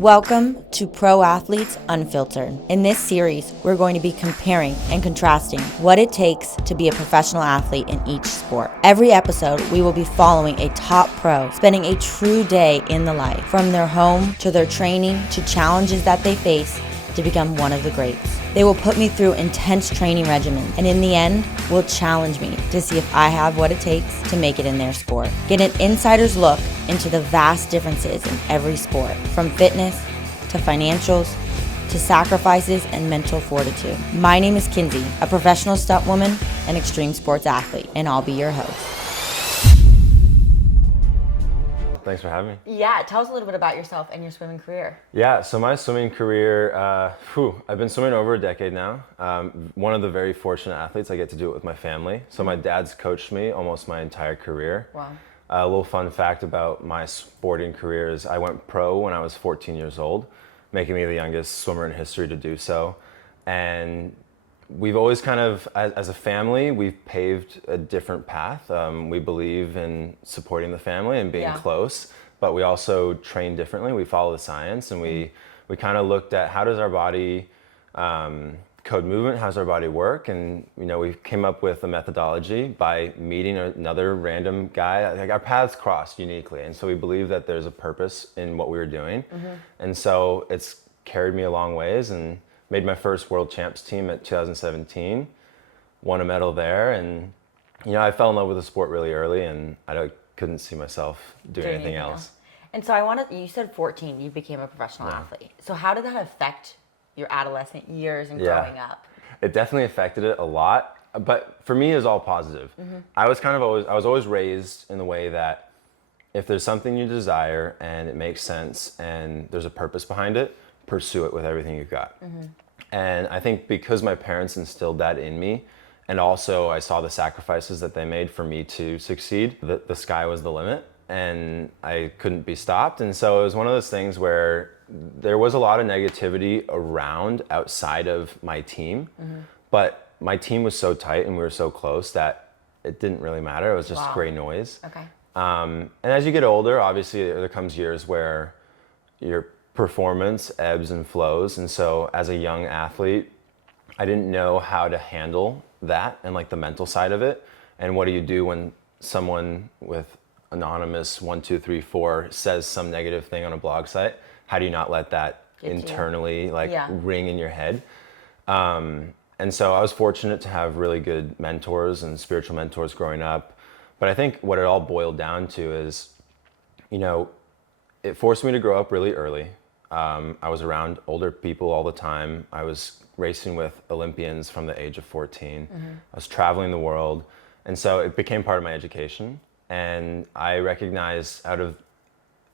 Welcome to Pro Athletes Unfiltered. In this series, we're going to be comparing and contrasting what it takes to be a professional athlete in each sport. Every episode, we will be following a top pro, spending a true day in the life, from their home to their training to challenges that they face to become one of the greats. They will put me through intense training regimens, and in the end, will challenge me to see if I have what it takes to make it in their sport. Get an insider's look into the vast differences in every sport, from fitness to financials to sacrifices and mental fortitude. My name is Kinsey, a professional stunt woman and extreme sports athlete, and I'll be your host. Thanks for having me. Yeah, tell us a little bit about yourself and your swimming career. Yeah, so my swimming career, I've been swimming over a decade now. One of the very fortunate athletes, I get to do it with my family. So my dad's coached me almost my entire career. Wow. A little fun fact about my sporting career is I went pro when I was 14 years old, making me the youngest swimmer in history to do so. And we've always kind of, as a family, we've paved a different path. We believe in supporting the family and being close, but we also train differently. We follow the science, and we kind of looked at how does our body code movement, how does our body work, and we came up with a methodology by meeting another random guy. Like, our paths crossed uniquely, and so we believe that there's a purpose in what we were doing, and so it's carried me a long ways. And made my first world champs team at 2017, won a medal there, and I fell in love with the sport really early, and couldn't see myself doing anything else. And so you said 14, you became a professional athlete. So how did that affect your adolescent years and growing up? It definitely affected it a lot, but for me, it was all positive. I was always raised in the way that if there's something you desire and it makes sense and there's a purpose behind it, pursue it with everything you've got. And I think because my parents instilled that in me, and also I saw the sacrifices that they made for me to succeed, the sky was the limit and I couldn't be stopped. And so it was one of those things where there was a lot of negativity around outside of my team, but my team was so tight and we were so close that it didn't really matter. It was just gray noise. Okay. And as you get older, obviously there comes years where your performance ebbs and flows, and so as a young athlete, I didn't know how to handle that and like the mental side of it. And what do you do when someone with anonymous 1, 2, 3, 4 says some negative thing on a blog site? How do you not let that internally ring in your head? And so I was fortunate to have really good mentors and spiritual mentors growing up. But I think what it all boiled down to is, it forced me to grow up really early. I was around older people all the time. I was racing with Olympians from the age of 14. I was traveling the world. And so it became part of my education. And I recognized out of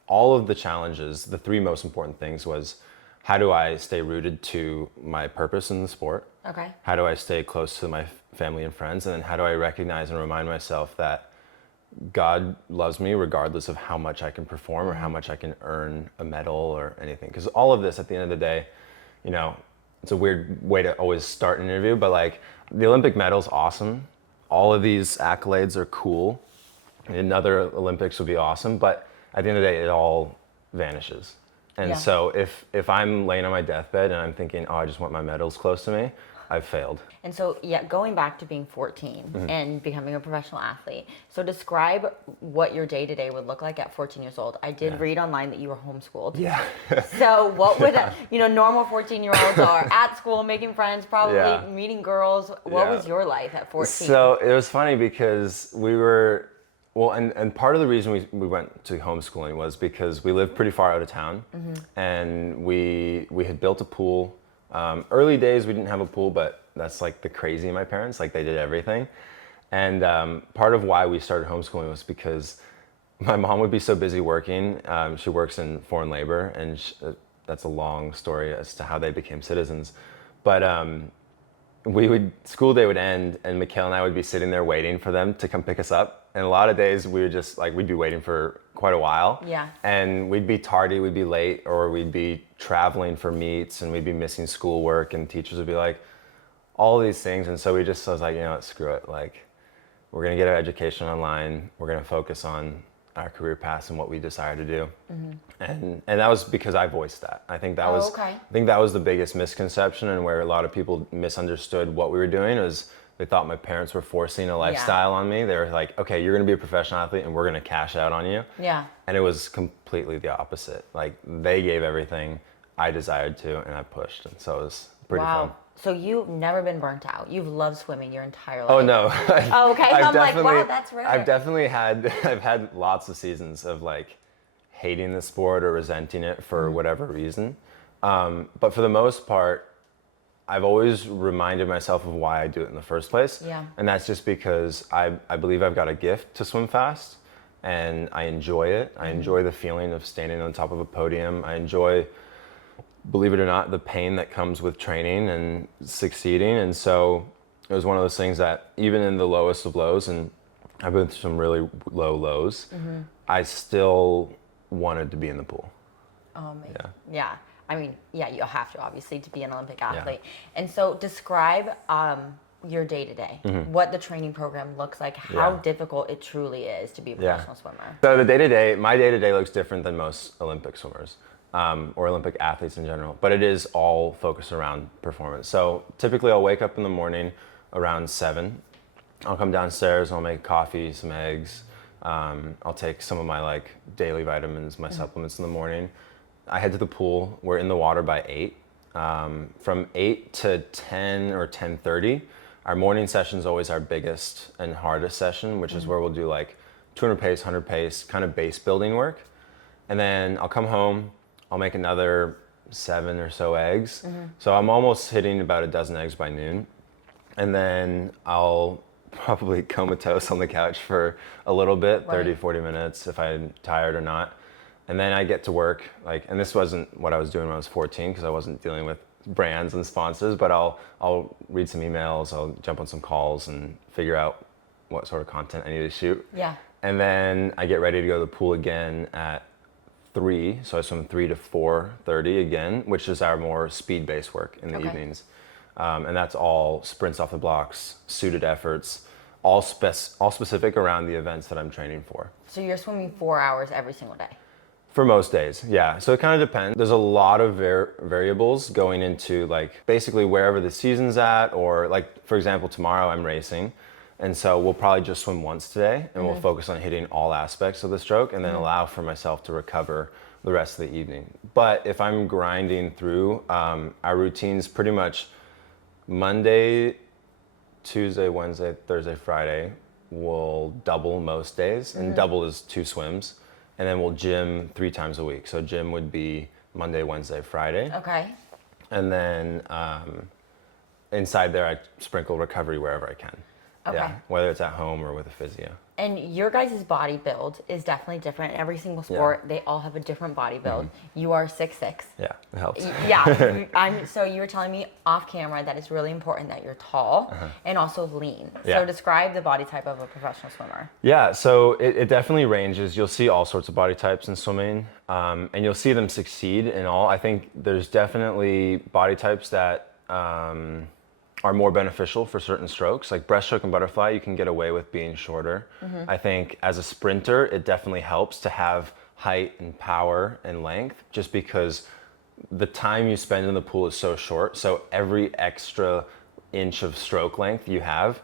all of the challenges, the three most important things was, how do I stay rooted to my purpose in the sport? Okay. How do I stay close to my family and friends? And then how do I recognize and remind myself that God loves me regardless of how much I can perform or how much I can earn a medal or anything. Because all of this, at the end of the day, it's a weird way to always start an interview, but like, the Olympic medal's awesome. All of these accolades are cool. Another Olympics would be awesome, but at the end of the day, it all vanishes. And so if I'm laying on my deathbed and I'm thinking, I just want my medals close to me, I've failed. And so, going back to being 14 and becoming a professional athlete. So describe what your day-to-day would look like at 14 years old. I did read online that you were homeschooled. Yeah. So what would, normal 14-year-olds are at school, making friends, probably meeting girls. What was your life at 14? So it was funny because we were, and part of the reason we went to homeschooling was because we lived pretty far out of town, and we had built a pool. Early days we didn't have a pool, but that's like the crazy in my parents, like they did everything. And part of why we started homeschooling was because my mom would be so busy working. She works in foreign labor, and that's a long story as to how they became citizens. But school day would end, and Mikhail and I would be sitting there waiting for them to come pick us up. And a lot of days we would just we'd be waiting for quite a while. Yeah. And we'd be tardy, we'd be late, or we'd be traveling for meets, and we'd be missing schoolwork, and teachers would be like, all of these things. And so I was like, screw it. Like, we're gonna get our education online. We're gonna focus on our career paths and what we decided to do. And that was because I voiced that. I think that was the biggest misconception, and where a lot of people misunderstood what we were doing is they thought my parents were forcing a lifestyle on me. They were like, okay, you're going to be a professional athlete and we're going to cash out on you. Yeah. And it was completely the opposite. Like, they gave everything, I desired to, and I pushed. And so it was pretty fun. So you've never been burnt out. You've loved swimming your entire life. Oh, no. Oh, okay. I'm like, wow, that's rare. I've definitely had lots of seasons of like hating the sport or resenting it for whatever reason. But for the most part, I've always reminded myself of why I do it in the first place. Yeah. And that's just because I believe I've got a gift to swim fast, and I enjoy it. I enjoy the feeling of standing on top of a podium. I enjoy, believe it or not, the pain that comes with training and succeeding. And so it was one of those things that even in the lowest of lows, and I've been through some really low lows, I still wanted to be in the pool. Oh, amazing. Yeah. I mean, yeah, you have to, obviously, to be an Olympic athlete. Yeah. And so describe your day-to-day, what the training program looks like, how difficult it truly is to be a professional swimmer. So my day-to-day looks different than most Olympic swimmers or Olympic athletes in general, but it is all focused around performance. So typically I'll wake up in the morning around 7. I'll come downstairs, I'll make coffee, some eggs. I'll take some of my like daily vitamins, my supplements in the morning. I head to the pool. We're in the water by 8. From 8 to 10 or 10:30, our morning session is always our biggest and hardest session, which is where we'll do like 200 pace, 100 pace, kind of base building work. And then I'll come home, I'll make another 7 or so eggs. So I'm almost hitting about a dozen eggs by noon. And then I'll probably comatose on the couch for a little bit, 30, 40 minutes if I'm tired or not. And then I get to work, and this wasn't what I was doing when I was 14 because I wasn't dealing with brands and sponsors, but I'll read some emails, I'll jump on some calls and figure out what sort of content I need to shoot. Yeah. And then I get ready to go to the pool again at 3, so I swim 3 to 4:30 again, which is our more speed-based work in the evenings. And that's all sprints off the blocks, suited efforts, all specific around the events that I'm training for. So you're swimming 4 hours every single day? For most days, yeah. So it kind of depends. There's a lot of variables going into basically wherever the season's at, or for example, tomorrow I'm racing. And so we'll probably just swim once today, and we'll focus on hitting all aspects of the stroke and then allow for myself to recover the rest of the evening. But if I'm grinding through, our routine's pretty much Monday, Tuesday, Wednesday, Thursday, Friday. We'll double most days, and double is 2 swims. And then we'll gym 3 times a week. So gym would be Monday, Wednesday, Friday. Okay. And then inside there, I sprinkle recovery wherever I can. Okay. Yeah, whether it's at home or with a physio. And your guys' body build is definitely different. Every single sport, they all have a different body build. You are 6'6". Yeah, it helps. Yeah. So you were telling me off camera that it's really important that you're tall and also lean. Yeah. So describe the body type of a professional swimmer. Yeah, so it definitely ranges. You'll see all sorts of body types in swimming, and you'll see them succeed in all. I think there's definitely body types that are more beneficial for certain strokes. Like breaststroke and butterfly, you can get away with being shorter. I think as a sprinter, it definitely helps to have height and power and length, just because the time you spend in the pool is so short. So every extra inch of stroke length you have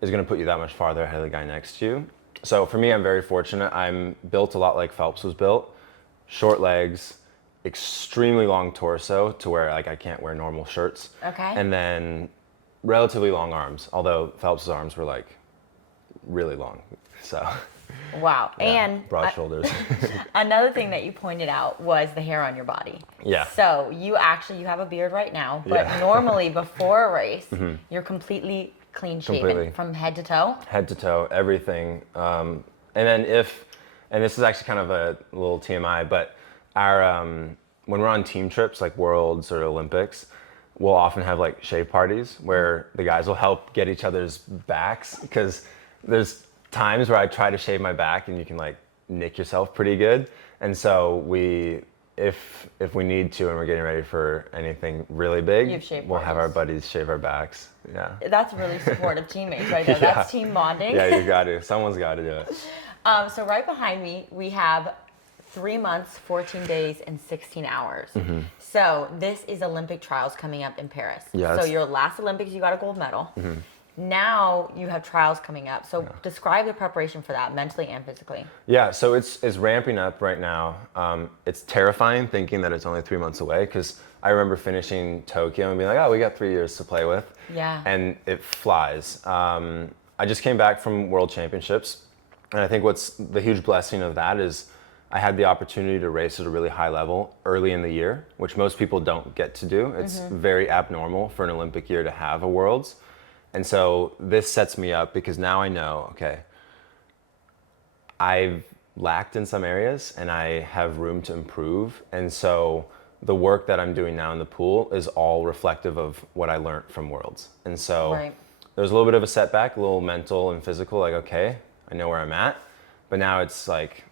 is going to put you that much farther ahead of the guy next to you. So for me, I'm very fortunate. I'm built a lot like Phelps was built. Short legs, extremely long torso to where I can't wear normal shirts. Okay. And then relatively long arms, although Phelps' arms were really long. So wow. yeah, And broad shoulders. Another thing that you pointed out was the hair on your body. Yeah. So you have a beard right now, but normally before a race, you're completely clean shaven from head to toe. Head to toe, everything. And then and this is actually kind of a little TMI, but our when we're on team trips like Worlds or Olympics, we'll often have shave parties where the guys will help get each other's backs, because there's times where I try to shave my back and you can nick yourself pretty good. And so if we need to and we're getting ready for anything really big, we'll have our buddies shave our backs. Yeah. That's really supportive teammates right there. That's team bonding. Yeah, you got to. Someone's got to do it. So right behind me, we have 3 months, 14 days, and 16 hours. So this is Olympic trials coming up in Paris. Yes. So your last Olympics, you got a gold medal. Now you have trials coming up. So describe the preparation for that, mentally and physically. Yeah, so it's ramping up right now. It's terrifying thinking that it's only 3 months away, because I remember finishing Tokyo and being like, oh, we got 3 years to play with. Yeah. And it flies. I just came back from World Championships, and I think what's the huge blessing of that is I had the opportunity to race at a really high level early in the year, which most people don't get to do. It's very abnormal for an Olympic year to have a Worlds. And so this sets me up, because now I know, okay, I've lacked in some areas and I have room to improve. And so the work that I'm doing now in the pool is all reflective of what I learned from Worlds. And so there's a little bit of a setback, a little mental and physical, like, okay, I know where I'm at. But now it's like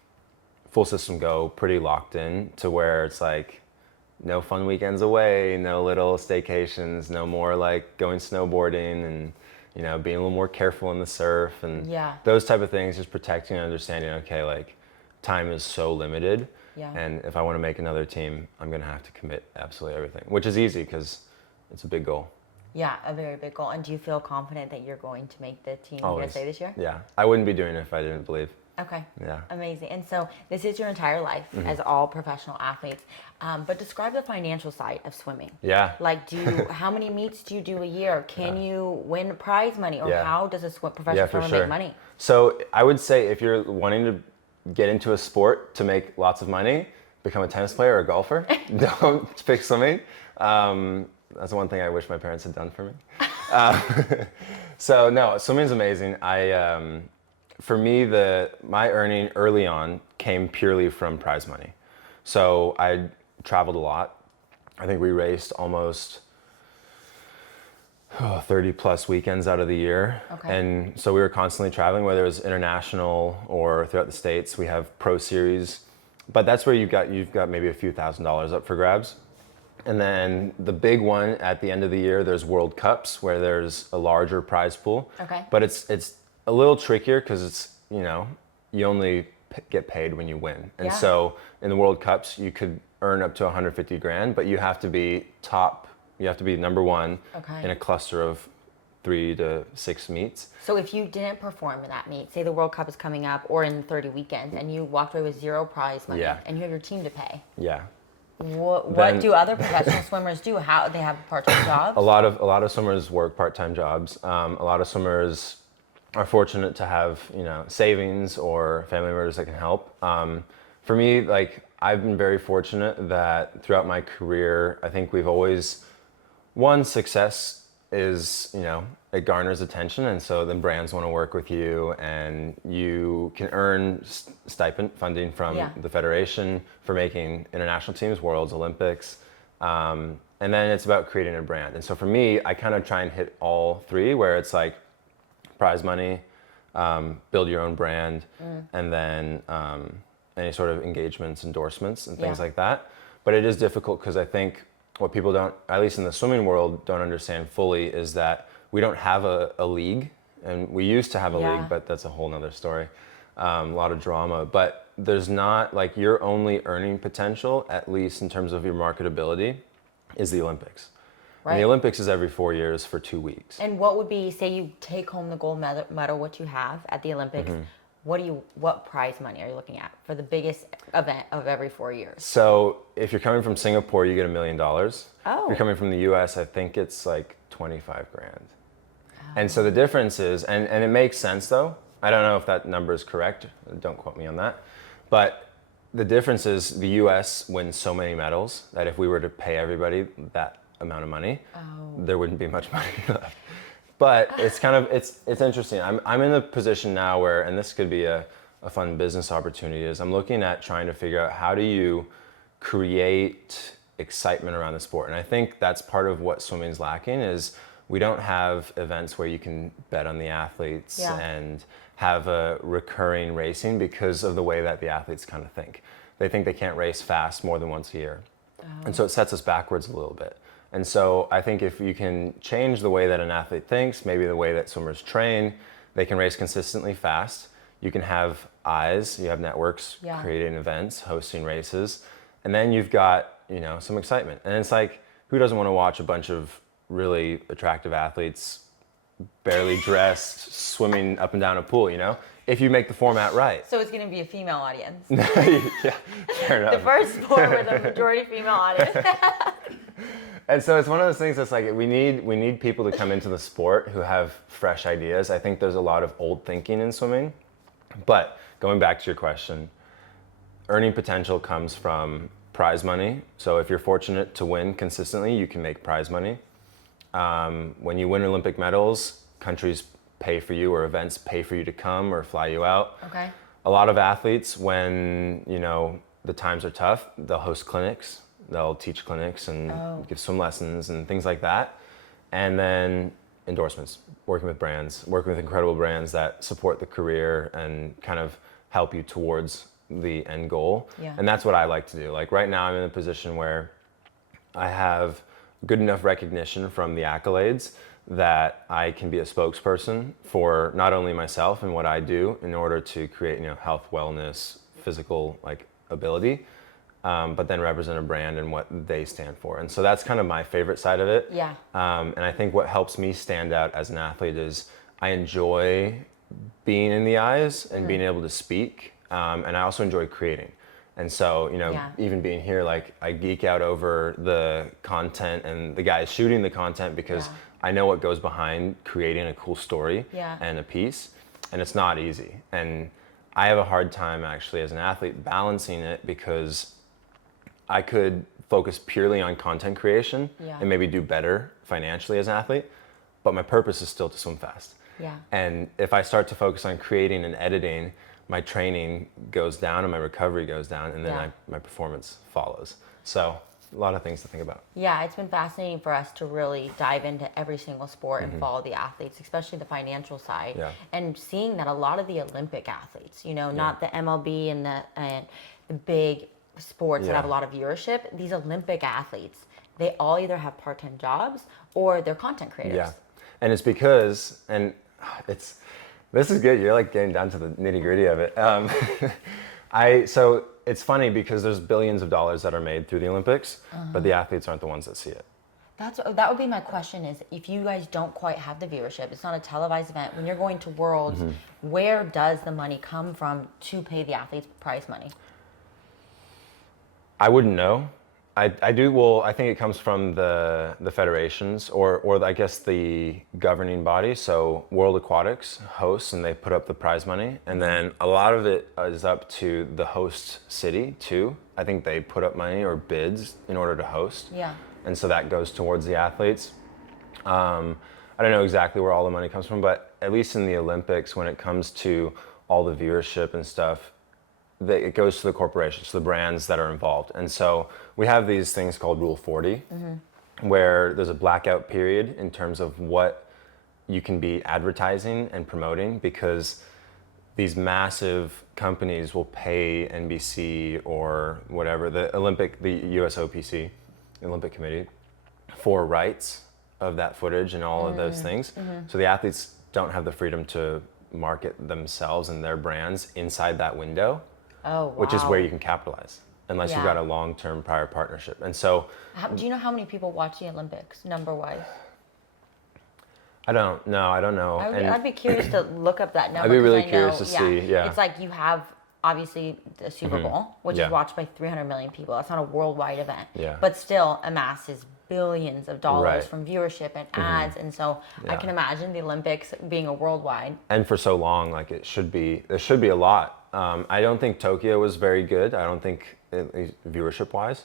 full system go, pretty locked in, to where it's like, no fun weekends away, no little staycations, no more like going snowboarding and, you know, being a little more careful in the surf and those type of things, just protecting and understanding, okay, like time is so limited. And if I want to make another team, I'm going to have to commit absolutely everything, which is easy because it's a big goal. Yeah, a very big goal. And do you feel confident that you're going to make the Team USA this year? Yeah, I wouldn't be doing it if I didn't believe. Okay. Yeah. Amazing. And so this is your entire life, as all professional athletes. But describe the financial side of swimming. Yeah. Like, how many meets do you do a year? Can you win prize money? Or how does a professional swimmer make money? So I would say if you're wanting to get into a sport to make lots of money, become a tennis player or a golfer. Don't pick swimming. That's the one thing I wish my parents had done for me. So no, swimming's amazing. For me, my earning early on came purely from prize money. So I traveled a lot. I think we raced almost 30 plus weekends out of the year. And so we were constantly traveling, whether it was international or throughout the States. We have pro series, but that's where you've got maybe a few $1,000s up for grabs. And then the big one at the end of the year, there's World Cups, where there's a larger prize pool. But it's a little trickier because it's, you know, you only get paid when you win. And so in the World Cups, you could earn up to 150 grand, but you have to be top, you have to be number one in a cluster of 3 to 6 meets. So if you didn't perform in that meet, say the World Cup is coming up or in 30 weekends, and you walked away with 0 prize money and you have your team to pay. What do other professional swimmers do? How they have part-time jobs? A lot of swimmers work part-time jobs. A lot of swimmers are fortunate to have, you know, savings or family members that can help. For me, like, I've been very fortunate that throughout my career, I think we've always, one, success is, you know, it garners attention, and so then brands want to work with you, and you can earn stipend funding from the federation for making international teams, Worlds, Olympics, and then it's about creating a brand. And so for me, I kind of try and hit all three, where it's like prize money, build your own brand, and then any sort of engagements, endorsements, and things like that. But it is difficult because I think what people don't, at least in the swimming world, don't understand fully is that we don't have a league, and we used to have a league, but that's a whole nother story. A lot of drama, but there's not, like, your only earning potential, at least in terms of your marketability, is the Olympics. And the Olympics is every 4 years for 2 weeks. And what would be, say you take home the gold medal, what you have at the Olympics, what prize money are you looking at for the biggest event of every 4 years? So if you're coming from Singapore, you get $1 million. Oh. If you're coming from the US, I think it's like 25 grand. And so the difference is, and it makes sense though, I don't know if that number is correct, don't quote me on that, but the difference is the US wins so many medals that if we were to pay everybody that amount of money, there wouldn't be much money left. But it's kind of, it's interesting. I'm in a position now where, and this could be a fun business opportunity, is I'm looking at trying to figure out how do you create excitement around the sport. And I think that's part of what swimming's lacking, is we don't have events where you can bet on the athletes and have a recurring racing because of the way that the athletes kind of think. They think they can't race fast more than once a year. And so it sets us backwards a little bit. And so I think if you can change the way that an athlete thinks, maybe the way that swimmers train, they can race consistently fast. You can have eyes, you have networks Yeah. creating events, hosting races, and then you've got, some excitement. And it's like, who doesn't want to watch a bunch of really attractive athletes, barely dressed, swimming up and down a pool, if you make the format right. So it's going to be a female audience. Yeah, fair enough. The first sport with a majority female audience. And so it's one of those things that's like, we need people to come into the sport who have fresh ideas. I think there's a lot of old thinking in swimming. But going back to your question, earning potential comes from prize money. So if you're fortunate to win consistently, you can make prize money. When you win Olympic medals, countries pay for you, or events pay for you to come or fly you out. Okay. A lot of athletes, when the times are tough, they'll host clinics. They'll teach clinics and give swim lessons and things like that. And then endorsements, working with brands, working with incredible brands that support the career and kind of help you towards the end goal. Yeah. And that's what I like to do. Like right now I'm in a position where I have good enough recognition from the accolades that I can be a spokesperson for not only myself and what I do in order to create, health, wellness, physical ability, but then represent a brand and what they stand for. And so that's kind of my favorite side of it. Yeah. And I think what helps me stand out as an athlete is I enjoy being in the eyes and being able to speak. And I also enjoy creating. And so, even being here, I geek out over the content and the guys shooting the content because I know what goes behind creating a cool story and a piece. And it's not easy. And I have a hard time actually as an athlete balancing it because I could focus purely on content creation and maybe do better financially as an athlete, but my purpose is still to swim fast. Yeah. And if I start to focus on creating and editing, my training goes down and my recovery goes down, and then my performance follows. So a lot of things to think about. Yeah, it's been fascinating for us to really dive into every single sport and follow the athletes, especially the financial side. Yeah. And seeing that a lot of the Olympic athletes, not the MLB and the big sports that have a lot of viewership, these Olympic athletes, they all either have part-time jobs or they're content creators. Yeah. And it's because, this is good. You're getting down to the nitty gritty of it. So it's funny because there's billions of dollars that are made through the Olympics, but the athletes aren't the ones that see it. That would be my question is, if you guys don't quite have the viewership, it's not a televised event, when you're going to Worlds, where does the money come from to pay the athletes prize money? I wouldn't know. I do. Well, I think it comes from the federations or I guess the governing body. So World Aquatics hosts and they put up the prize money, and then a lot of it is up to the host city too. I think they put up money or bids in order to host. Yeah. And so that goes towards the athletes. I don't know exactly where all the money comes from, but at least in the Olympics, when it comes to all the viewership and stuff, it goes to the corporations, to the brands that are involved. And so we have these things called Rule 40, where there's a blackout period in terms of what you can be advertising and promoting, because these massive companies will pay NBC or whatever, the USOPC, the Olympic Committee, for rights of that footage and all of those things. So the athletes don't have the freedom to market themselves and their brands inside that window. Oh, wow. Which is where you can capitalize, unless you've got a long-term prior partnership. And so, do you know how many people watch the Olympics, number-wise? I don't know. I'd be curious to look up that number. I'd be really curious to see. Yeah, it's like you have obviously the Super Bowl, which is watched by 300 million people. That's not a worldwide event, but still amasses billions of dollars from viewership and ads, and so I can imagine the Olympics being a worldwide. And for so long, there should be a lot. I don't think Tokyo was very good. I don't think, at least viewership-wise.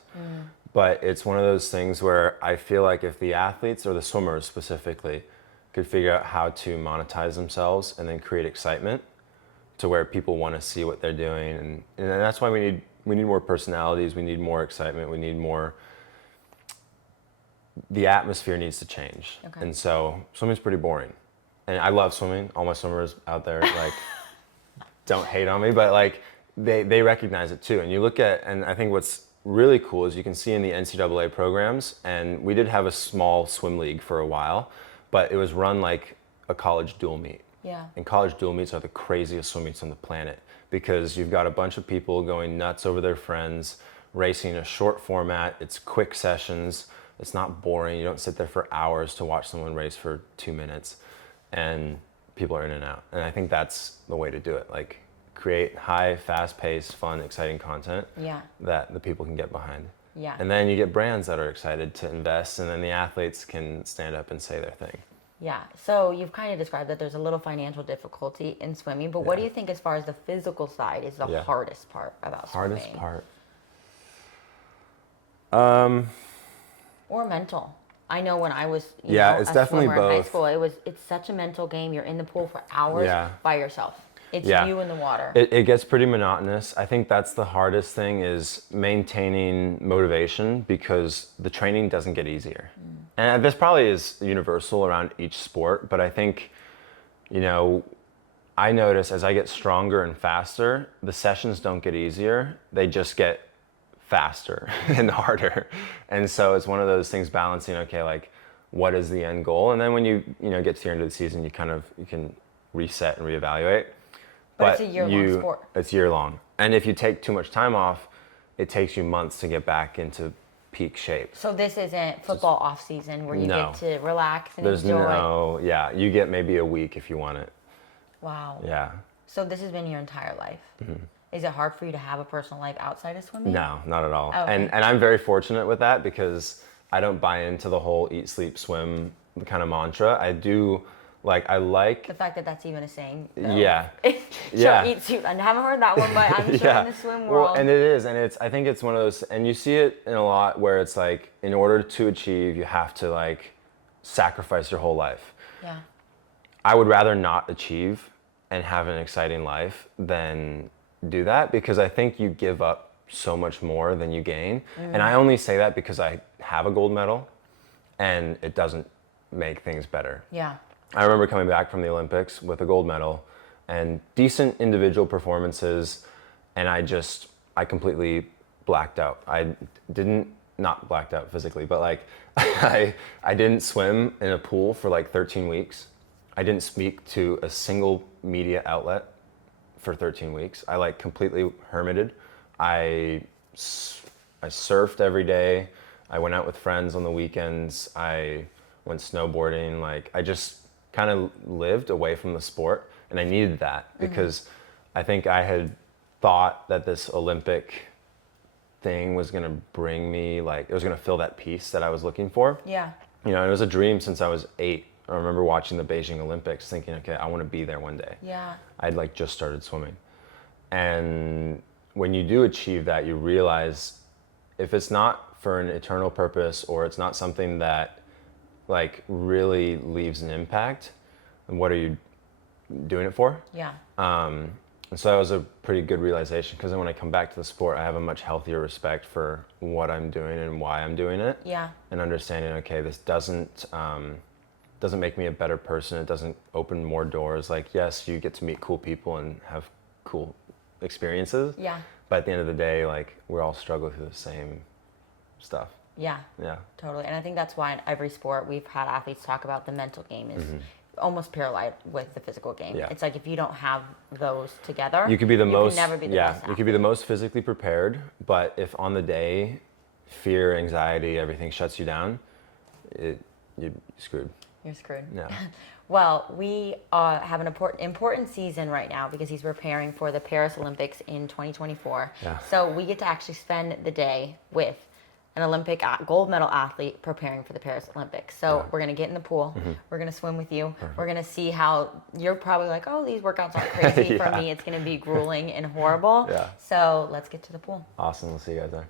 But it's one of those things where I feel like if the athletes, or the swimmers specifically, could figure out how to monetize themselves and then create excitement to where people want to see what they're doing. And that's why we need more personalities, we need more excitement, we need more... The atmosphere needs to change. Okay. And so swimming's pretty boring. And I love swimming. All my swimmers out there, don't hate on me, but they recognize it too. And you look at, and I think what's really cool is you can see in the NCAA programs, and we did have a small swim league for a while, but it was run like a college dual meet. Yeah. And college dual meets are the craziest swim meets on the planet because you've got a bunch of people going nuts over their friends, racing a short format. It's quick sessions. It's not boring. You don't sit there for hours to watch someone race for 2 minutes, and people are in and out. And I think that's the way to do it. Like, create high, fast-paced, fun, exciting content that the people can get behind. Yeah. And then you get brands that are excited to invest, and then the athletes can stand up and say their thing. Yeah. So you've kind of described that there's a little financial difficulty in swimming, but what do you think as far as the physical side is the hardest part about swimming? Hardest part? Or mental. I know when I was it's a definitely swimmer in high both. school, it's such a mental game. You're in the pool for hours by yourself. It's you in the water. It gets pretty monotonous. I think that's the hardest thing, is maintaining motivation, because the training doesn't get easier. And this probably is universal around each sport, but I think, I notice as I get stronger and faster, the sessions don't get easier. They just get faster and harder. And so it's one of those things, balancing, okay, like, what is the end goal? And then when you get to the end of the season, you can reset and reevaluate. But it's a year-long sport. It's year-long. And if you take too much time off, it takes you months to get back into peak shape. So this isn't football off-season where you get to relax and enjoy? You get maybe a week if you want it. Wow. Yeah. So this has been your entire life? Is it hard for you to have a personal life outside of swimming? No, not at all. Okay. And I'm very fortunate with that, because I don't buy into the whole eat, sleep, swim kind of mantra. I do... I like the fact that that's even a saying. Yeah. Eat, sleep. I haven't heard that one, but I'm sure in the swim world. Well, and it is, and I think it's one of those, and you see it in a lot where it's like, in order to achieve, you have to sacrifice your whole life. Yeah. I would rather not achieve and have an exciting life than do that, because I think you give up so much more than you gain. And I only say that because I have a gold medal, and it doesn't make things better. Yeah. I remember coming back from the Olympics with a gold medal and decent individual performances, and I completely blacked out. Not blacked out physically, but I didn't swim in a pool for 13 weeks. I didn't speak to a single media outlet for 13 weeks. I completely hermited. I surfed every day. I went out with friends on the weekends. I went snowboarding. I just kind of lived away from the sport, and I needed that, because I think I had thought that this Olympic thing was going to bring me, it was going to fill that piece that I was looking for. Yeah. It was a dream since I was 8. I remember watching the Beijing Olympics thinking, okay, I want to be there one day. Yeah. I'd just started swimming. And when you do achieve that, you realize if it's not for an eternal purpose, or it's not something that really leaves an impact, and what are you doing it for? Yeah. And so that was a pretty good realization, because then when I come back to the sport, I have a much healthier respect for what I'm doing and why I'm doing it. Yeah. And understanding, okay, this doesn't make me a better person. It doesn't open more doors. Yes, you get to meet cool people and have cool experiences. Yeah. But at the end of the day, we're all struggling through the same stuff. Yeah. Yeah. Totally. And I think that's why in every sport we've had athletes talk about the mental game is almost parallel with the physical game. Yeah. It's if you don't have those together, you could be the most, can never be the best athlete. You could be the most physically prepared, but if on the day fear, anxiety, everything shuts you down, you're screwed. You're screwed. Yeah. Well, we have an important season right now, because he's preparing for the Paris Olympics in 2024. Yeah. So we get to actually spend the day with an Olympic gold medal athlete preparing for the Paris Olympics. So we're going to get in the pool. We're going to swim with you. We're going to see how you're probably these workouts aren't crazy. For me, it's going to be grueling and horrible. Yeah. So let's get to the pool. Awesome. We'll see you guys there.